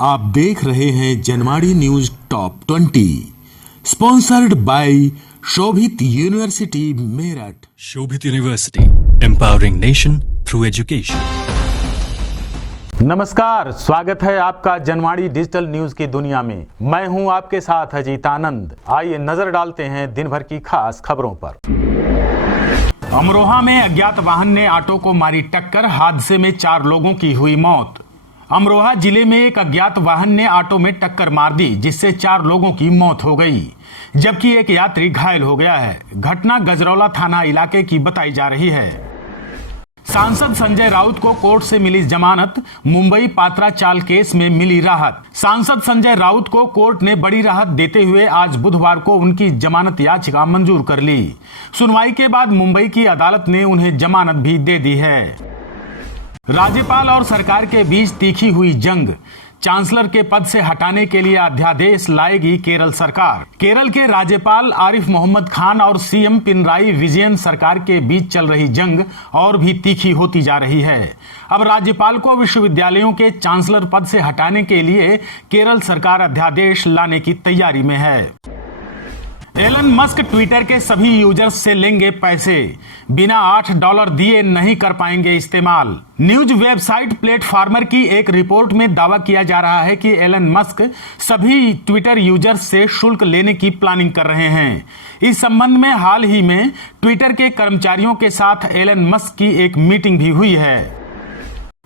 आप देख रहे हैं Janwadi news top 20 sponsored by Shobhit university Meerut. Shobhit university, empowering nation through education. नमस्कार, स्वागत है आपका जनवाड़ी डिजिटल न्यूज की दुनिया में। मैं हूं आपके साथ अजीत आनंद। आइए नजर डालते हैं दिन भर की खास खबरों पर। अमरोहा में अज्ञात वाहन ने ऑटो को मारी टक्कर, हादसे में 4 लोगों की हुई मौत। अमरोहा जिले में एक अज्ञात वाहन ने ऑटो में टक्कर मार दी, जिससे 4 लोगों की मौत हो गई, जबकि एक यात्री घायल हो गया है। घटना गजरौला थाना इलाके की बताई जा रही है। सांसद संजय राउत को कोर्ट से मिली जमानत, मुंबई पात्रा चाल केस में मिली राहत। सांसद संजय राउत को कोर्ट ने बड़ी राहत देते हुए आज बुधवार को उनकी जमानत याचिका मंजूर कर ली। सुनवाई के बाद मुंबई की अदालत ने उन्हें जमानत भी दे दी है। राज्यपाल और सरकार के बीच तीखी हुई जंग, चांसलर के पद से हटाने के लिए अध्यादेश लाएगी केरल सरकार। केरल के राज्यपाल आरिफ मोहम्मद खान और सीएम पिनराई विजयन सरकार के बीच चल रही जंग और भी तीखी होती जा रही है। अब राज्यपाल को विश्वविद्यालयों के चांसलर पद से हटाने के लिए केरल सरकार अध्यादेश लाने की तैयारी में है। एलन मस्क ट्विटर के सभी यूजर्स से लेंगे पैसे, बिना $8 दिए नहीं कर पाएंगे इस्तेमाल। न्यूज वेबसाइट प्लेटफार्मर की एक रिपोर्ट में दावा किया जा रहा है कि एलन मस्क सभी ट्विटर यूजर्स से शुल्क लेने की प्लानिंग कर रहे हैं। इस संबंध में हाल ही में ट्विटर के कर्मचारियों के साथ एलन मस्क की एक मीटिंग भी हुई है।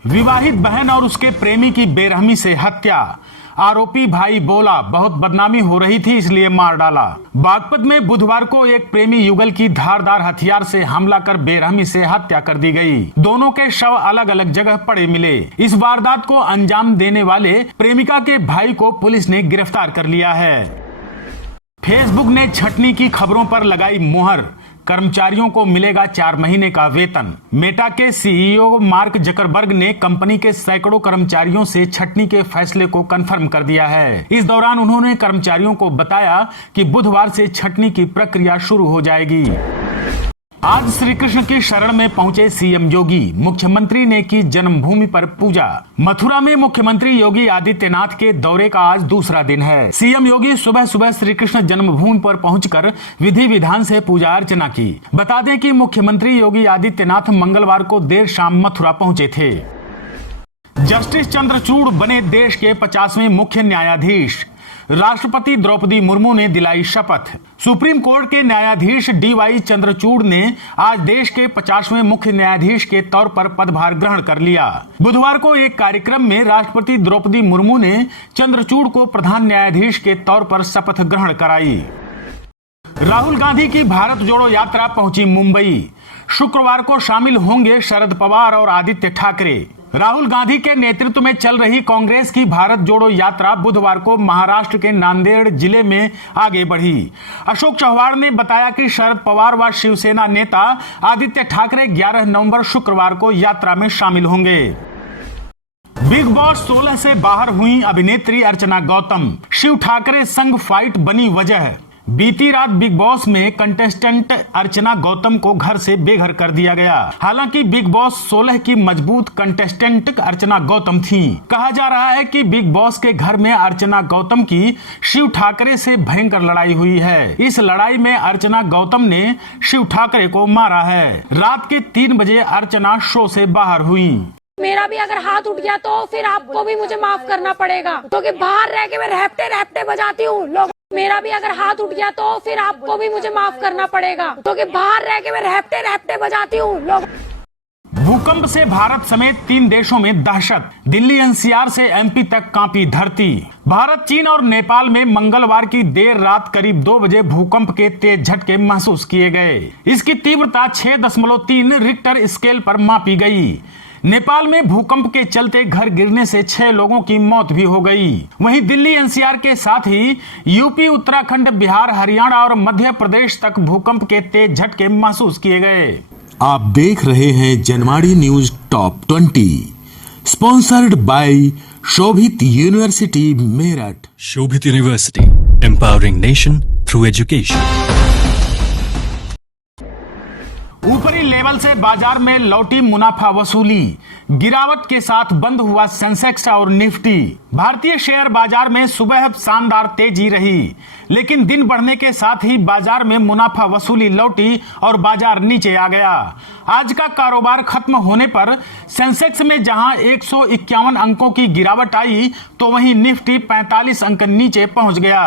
विवाहित बहन और उसके प्रेमी की बेरहमी से हत्या, आरोपी भाई बोला बहुत बदनामी हो रही थी इसलिए मार डाला। बागपत में बुधवार को एक प्रेमी युगल की धारदार हथियार से हमला कर बेरहमी से हत्या कर दी गई। दोनों के शव अलग अलग जगह पड़े मिले। इस वारदात को अंजाम देने वाले प्रेमिका के भाई को पुलिस ने गिरफ्तार कर लिया है। फेसबुक ने छटनी की खबरों पर लगाई मुहर, कर्मचारियों को मिलेगा 4 महीने का वेतन। मेटा के सीईओ मार्क जकरबर्ग ने कंपनी के सैकड़ों कर्मचारियों से छटनी के फैसले को कंफर्म कर दिया है। इस दौरान उन्होंने कर्मचारियों को बताया कि बुधवार से छटनी की प्रक्रिया शुरू हो जाएगी। आज श्री कृष्ण की शरण में पहुंचे सीएम योगी, मुख्यमंत्री ने की जन्मभूमि पर पूजा। मथुरा में मुख्यमंत्री योगी आदित्यनाथ के दौरे का आज दूसरा दिन है। सीएम योगी सुबह सुबह श्री कृष्ण जन्मभूमि पर पहुंचकर विधि विधान से पूजा अर्चना की। बता दें कि मुख्यमंत्री योगी आदित्यनाथ मंगलवार को देर शाम मथुरा पहुंचे थे। जस्टिस चंद्रचूड़ बने देश के 50वें मुख्य न्यायाधीश, राष्ट्रपति द्रौपदी मुर्मू ने दिलाई शपथ। सुप्रीम कोर्ट के न्यायाधीश डीवाई चंद्रचूड़ ने आज देश के 50वें मुख्य न्यायाधीश के तौर पर पदभार ग्रहण कर लिया। बुधवार को एक कार्यक्रम में राष्ट्रपति द्रौपदी मुर्मू ने चंद्रचूड़ को प्रधान न्यायाधीश के तौर पर शपथ ग्रहण कराई। राहुल गांधी की भारत जोड़ो यात्रा पहुंची मुंबई, शुक्रवार को शामिल होंगे शरद पवार और आदित्य ठाकरे। राहुल गांधी के नेतृत्व में चल रही कांग्रेस की भारत जोड़ो यात्रा बुधवार को महाराष्ट्र के नांदेड़ जिले में आगे बढ़ी। अशोक चव्हाण ने बताया कि शरद पवार व शिवसेना नेता आदित्य ठाकरे 11 नवंबर शुक्रवार को यात्रा में शामिल होंगे। बिग बॉस 16 से बाहर हुई अभिनेत्री अर्चना गौतम, शिव ठाकरे संग फाइट बनी वजह। बीती रात बिग बॉस में कंटेस्टेंट अर्चना गौतम को घर से बेघर कर दिया गया। हालांकि बिग बॉस 16 की मजबूत कंटेस्टेंट अर्चना गौतम थी। कहा जा रहा है कि बिग बॉस के घर में अर्चना गौतम की शिव ठाकरे से भयंकर लड़ाई हुई है। इस लड़ाई में अर्चना गौतम ने शिव ठाकरे को मारा है। रात के 3 बजे अर्चना शो से बाहर हुई। मेरा भी अगर हाथ उठ गया तो फिर आपको भी मुझे माफ करना पड़ेगा, क्योंकि बाहर रह के मैं रैप्टे रैप्टे बजाती हूँ। लोग मेरा भी अगर हाथ उठ गया तो फिर आपको भी मुझे माफ करना पड़ेगा, क्योंकि बाहर रह के मैं रैप्टे रैप्टे बजाती हूँ। लोग भूकंप से भारत समेत 3 देशों में दहशत, दिल्ली एनसीआर से एमपी तक कांपी धरती। भारत, चीन और नेपाल में मंगलवार की देर रात करीब 2 बजे भूकंप के तेज झटके महसूस किए गए। इसकी तीव्रता 6.3 रिक्टर स्केल पर मापी गई। नेपाल में भूकंप के चलते घर गिरने से 6 लोगों की मौत भी हो गई। वहीं दिल्ली एनसीआर के साथ ही यूपी, उत्तराखंड, बिहार, हरियाणा और मध्य प्रदेश तक भूकंप के तेज झटके महसूस किए गए। आप देख रहे हैं Janwadi news top 20 sponsored by Shobhit university Meerut. Shobhit university, empowering nation through education. ऊपरी लेवल से बाजार में लौटी मुनाफा वसूली, गिरावट के साथ बंद हुआ सेंसेक्स और निफ्टी। भारतीय शेयर बाजार में सुबह शानदार तेजी रही, लेकिन दिन बढ़ने के साथ ही बाजार में मुनाफा वसूली लौटी और बाजार नीचे आ गया। आज का कारोबार खत्म होने पर सेंसेक्स में जहां 151 अंकों की गिरावट आई, तो वहीं निफ्टी 45 अंक नीचे पहुंच गया।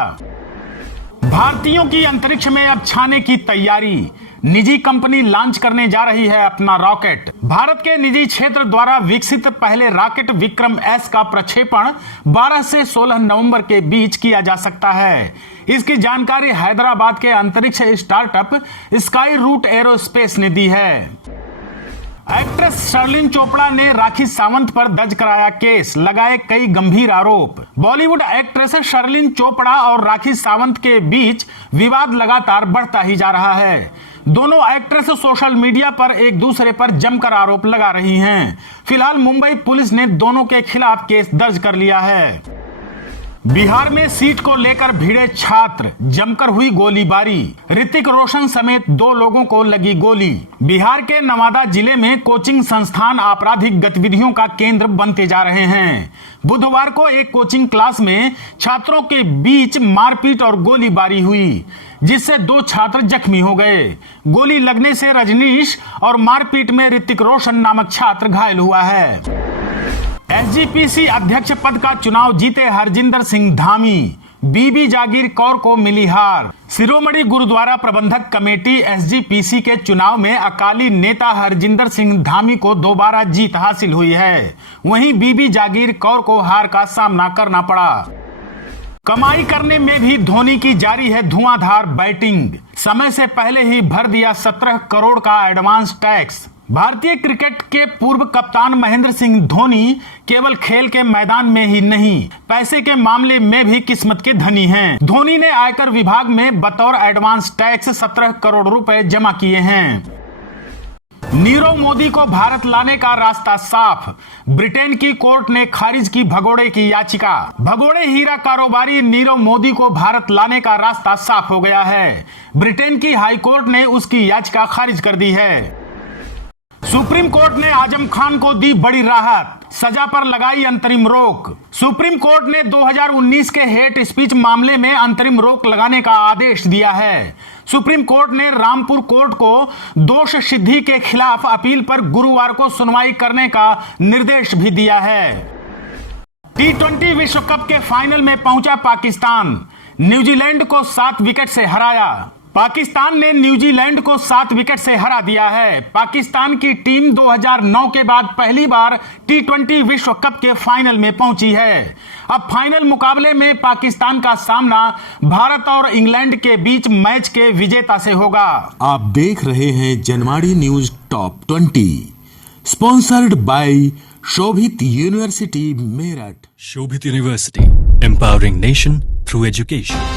भारतीयों की अंतरिक्ष में अब छाने की तैयारी, निजी कंपनी लॉन्च करने जा रही है अपना रॉकेट। भारत के निजी क्षेत्र द्वारा विकसित पहले रॉकेट विक्रम एस का प्रक्षेपण 12 से 16 नवंबर के बीच किया जा सकता है। इसकी जानकारी हैदराबाद के अंतरिक्ष स्टार्टअप स्काई रूट एरोस्पेस ने दी है। एक्ट्रेस शर्लिन चोपड़ा ने राखी सावंत पर दर्ज कराया केस, लगाए कई गंभीर आरोप। बॉलीवुड एक्ट्रेस शर्लिन चोपड़ा और राखी सावंत के बीच विवाद लगातार बढ़ता ही जा रहा है। दोनों एक्ट्रेस सोशल मीडिया पर एक दूसरे पर जमकर आरोप लगा रही हैं। फिलहाल मुंबई पुलिस ने दोनों के खिलाफ केस दर्ज कर लिया है। बिहार में सीट को लेकर भिड़े छात्र, जमकर हुई गोलीबारी। ऋतिक रोशन समेत 2 लोगों को लगी गोली। बिहार के नवादा जिले में कोचिंग संस्थान आपराधिक गतिविधियों का केंद्र बनते जा रहे हैं। बुधवार को एक कोचिंग क्लास में छात्रों के बीच मारपीट और गोलीबारी हुई, जिससे 2 छात्र जख्मी हो गए। गोली लगने से रजनीश और मारपीट में ऋतिक रोशन नामक छात्र घायल हुआ है। एसजीपीसी अध्यक्ष पद का चुनाव जीते हरजिंदर सिंह धामी, बीबी जागीर कौर को मिली हार। शिरोमणि गुरुद्वारा प्रबंधक कमेटी एसजीपीसी के चुनाव में अकाली नेता हरजिंदर सिंह धामी को दोबारा जीत हासिल हुई है। वहीं बीबी जागीर कौर को हार का सामना करना पड़ा। कमाई करने में भी धोनी की जारी है धुआंधार बैटिंग। समय से पहले ही भर दिया 17 करोड़ का एडवांस टैक्स। भारतीय क्रिकेट के पूर्व कप्तान महेंद्र सिंह धोनी केवल खेल के मैदान में ही नहीं, पैसे के मामले में भी किस्मत के धनी हैं। धोनी ने आयकर विभाग में बतौर एडवांस टैक्स 17 करोड़ रुपए जमा किए हैं। नीरव मोदी को भारत लाने का रास्ता साफ, ब्रिटेन की कोर्ट ने खारिज की भगोड़े की याचिका। भगोड़े हीरा कारोबारी नीरव मोदी को भारत लाने का रास्ता साफ हो गया है। ब्रिटेन की हाई कोर्ट ने उसकी याचिका खारिज कर दी है। सुप्रीम कोर्ट ने आजम खान को दी बड़ी राहत, सजा पर लगाई अंतरिम रोक। सुप्रीम कोर्ट ने 2019 के हेट स्पीच मामले में अंतरिम रोक लगाने का आदेश दिया है। सुप्रीम कोर्ट ने रामपुर कोर्ट को दोष सिद्धि के खिलाफ अपील पर गुरुवार को सुनवाई करने का निर्देश भी दिया है। T20 विश्व कप के फाइनल में पहुंचा पाकिस्तान, न्यूजीलैंड को 7 विकेट से हराया। पाकिस्तान ने न्यूजीलैंड को 7 विकेट से हरा दिया है। पाकिस्तान की टीम 2009 के बाद पहली बार T20 विश्व कप के फाइनल में पहुंची है। अब फाइनल मुकाबले में पाकिस्तान का सामना भारत और इंग्लैंड के बीच मैच के विजेता से होगा। आप देख रहे हैं Janwadi news top 20, sponsored by Shobhit university Meerut. Shobhit University, empowering nation through education.